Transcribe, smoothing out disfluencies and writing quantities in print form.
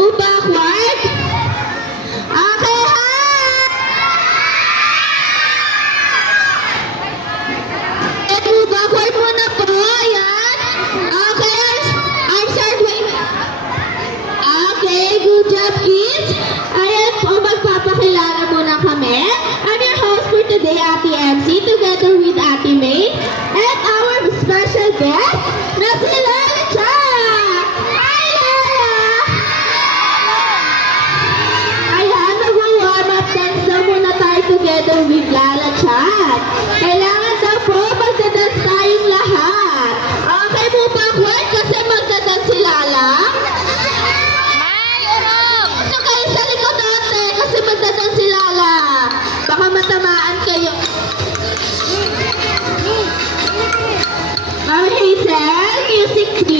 Move backward. Okay, ha? Move backward muna po. Ayan. Okay, arms are wing. Okay, good job, kids. Ayan po, magpapakilala muna kami. I'm your host for today, Ate MC, together with Ate May, and our special guest, na si Lala Cha. Hi, Lala! Ayan, mag-warm up dance na muna tayo together with Lala Chat. Kailangan daw po magdadance tayong lahat. Okay po backward kasi magdadance si Lala. So kayo sa likod ate kasi magdadance si Lala. Baka matamaan kayo. Ma'am Hazel, music please.